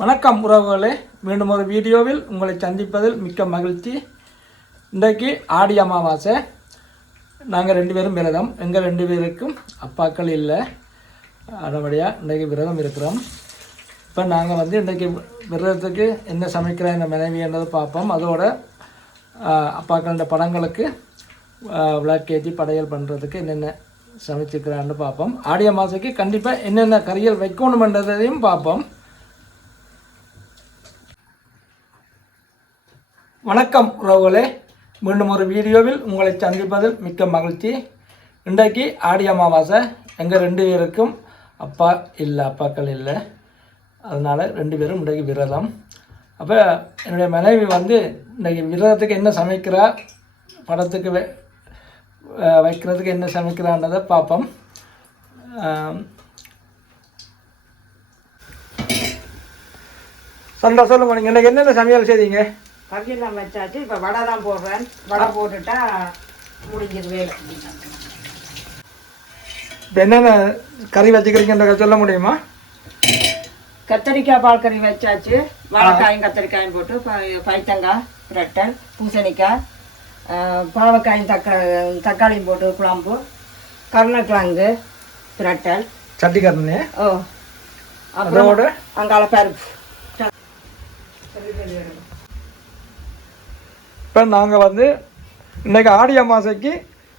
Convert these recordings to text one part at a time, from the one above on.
வணக்கம் உறவுகளே, மீண்டும் ஒரு வீடியோவில் உங்களை சந்திப்பதில் மிக்க மகிழ்ச்சி. இன்றைக்கு ஆடி அமாவாசை. நாங்கள் 2 பேரும் விரதம். எங்கள் 2 பேருக்கும் அப்பாக்கள் இல்லை. அதபடியாக இன்றைக்கு விரதம் இருக்கிறோம். இப்போ நாங்கள் இன்றைக்கு விரதத்துக்கு என்ன சமைக்கிற இந்த மனைவின்றதை பார்ப்போம். அதோட அப்பாக்களோட படங்களுக்கு விளக்கேற்றி படையல் பண்ணுறதுக்கு என்னென்ன சமைச்சிக்கிறான்னு பார்ப்போம். ஆடி அமாவாசைக்கு கண்டிப்பாக என்னென்ன கறிகள் வைக்கணுமென்றதையும் பார்ப்போம். வணக்கம் உறவுகளே, மீண்டும் ஒரு வீடியோவில் உங்களை சந்திப்பதில் மிக்க மகிழ்ச்சி. இன்றைக்கு ஆடி அமாவாசை. எங்கள் 2 பேருக்கும் அப்பாக்கள் இல்லை. அதனால் 2 பேரும் இன்றைக்கு விரதம். அப்போ என்னுடைய மனைவி இன்றைக்கி விரதத்துக்கு என்ன சமைக்கிறா, படத்துக்கு வைக்கிறதுக்கு என்ன சமைக்கிறான்றதை பார்ப்போம். சொல்லுங்க, நீங்கள் இன்றைக்கி என்னென்ன சமையல் செய்தீங்க? கறியெல்லாம் வச்சாச்சு. இப்போ வடை தான் போடுறேன். வடை போட்டுட்டா முடிஞ்சது வேலை. இப்போ என்னென்ன கறி வச்சுக்கிறீங்கன்ற சொல்ல முடியுமா? கத்திரிக்காய் பால் கறி வச்சாச்சு. வாழைக்காயும் கத்திரிக்காயும் போட்டு பைத்தங்காய் பிரட்டல், பூசணிக்காய், பாவக்காயும் தக்காளியும் போட்டு குழம்பு, கருணக்கிழங்கு பிரட்டல், சட்டி கருணை. அப்புறம் அங்கால பருப்பு. இப்போ நாங்கள் இன்றைக்கி ஆடி அமாவாசைக்கு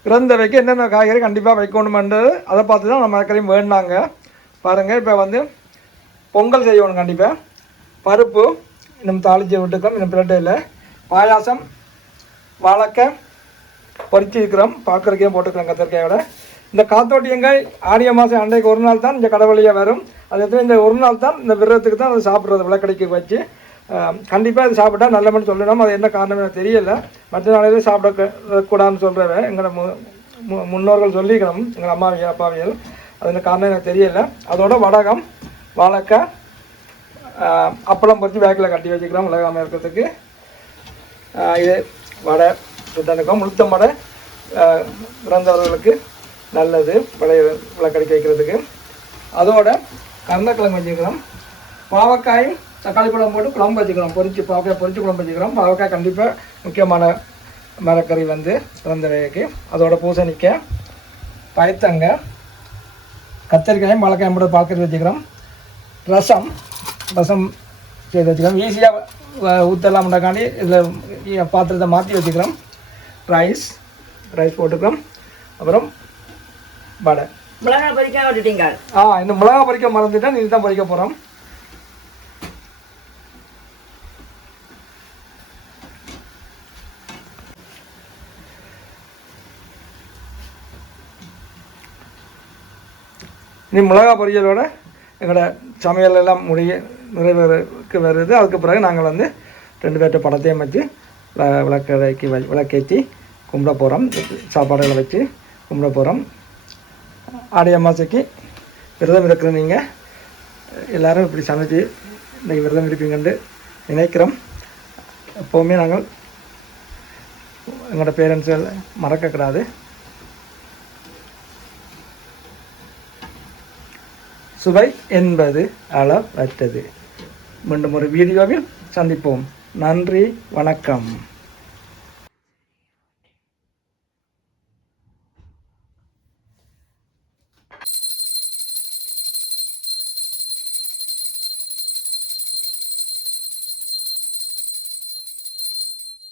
பிறந்த வைக்க என்னென்ன காய்கறி கண்டிப்பாக வைக்கணுமென்றது அதை பார்த்து தான் நம்ம கறியும் வேணுனாங்க. பாருங்கள், இப்போ பொங்கல் செய்யணும். கண்டிப்பாக பருப்பு இன்னும் தாளித்து விட்டுக்கிறோம். இன்னும் பிளட்டையில் பாயாசம், வாழைக்காய் பொறிச்சு இருக்கிறோம். பார்க்குறக்கே போட்டுக்கிறோம் கத்திரிக்காயோட. இந்த காத்தோட்டியங்காய் ஆடி அமாவாசை அன்றைக்கு ஒரு நாள் தான் இந்த கடவுளியாக வரும். அது இந்த ஒரு நாள் தான் இந்த விரதத்துக்கு தான் அதை சாப்பிட்றது. விளக்கடைக்கு வச்சு கண்டிப்பாக இது சாப்பிட்டா நல்லமன்னு சொல்லணும். அது என்ன காரணம் எனக்கு தெரியலை. மற்ற நாளையிலே சாப்பிடக்கூடாதுன்னு சொல்கிறவ எங்களை முன்னோர்கள் சொல்லிக்கணும், எங்கள் அம்மாவியல் அப்பாவியல். அது என்ன காரணம் எனக்கு தெரியலை. அதோட வடகம், வாழைக்காய், அப்பளம் பொறிச்சு வேக்கில் கட்டி வச்சுக்கிறோம் உலகாமல் இருக்கிறதுக்கு. இது வடை சுட்டனுக்கும் முழுத்தம் வடை பிறந்தவர்களுக்கு நல்லது, விளக்கடிக்க வைக்கிறதுக்கு. அதோட கருணக்கிழங்கு வச்சுக்கிறோம். பாவக்காயும் தக்காளி பழம் போட்டு குழம்பு வச்சுக்கிறோம். பாவக்காய் பொரிச்சு குழம்பு வச்சுக்கிறோம். பாவக்காய் கண்டிப்பாக முக்கியமான மரக்கறி பிறந்த வேலைக்கு. அதோட பூசணிக்காய், பைத்தங்காய், கத்திரிக்காயும் வாழைக்காயும் போட்டு பாக்கறி வச்சுக்கிறோம். ரசம் செய்து வச்சுக்கிறோம். ஈஸியாக ஊற்றலாம்டாக்காண்டி இதில் பாத்திரத்தை மாற்றி வச்சுக்கிறோம். ரைஸ் போட்டுக்கிறோம். அப்புறம் வடை. மிளகாய் பொரிக்க விட்டுட்டீங்க? இந்த மிளகாய் பொரிக்க மறந்துட்டேன். இது தான் பொரிக்க போகிறோம். இனி மிளகா பொரியலோட எங்களோட சமையல் எல்லாம் நிறைவேறக்கு வருது. அதுக்கு பிறகு நாங்கள் 2 பேர்ட்ட படத்தையும் வச்சு விளக்கேற்றி கும்பிட போகிறோம். சாப்பாடுகளை வச்சு கும்பிட போகிறோம். ஆடி அமாவாசைக்கு விரதம் இருக்கிற நீங்கள் எல்லோரும் இப்படி சமைச்சு இன்றைக்கி விரதம் இருப்பீங்கன்னு நினைக்கிறோம். எப்போவுமே நாங்கள் எங்களோட பேரண்ட்ஸை மறக்கக்கூடாது. சுவை என்பது அளவற்றது. மீண்டும் ஒரு வீடியோவில் சந்திப்போம். நன்றி, வணக்கம்.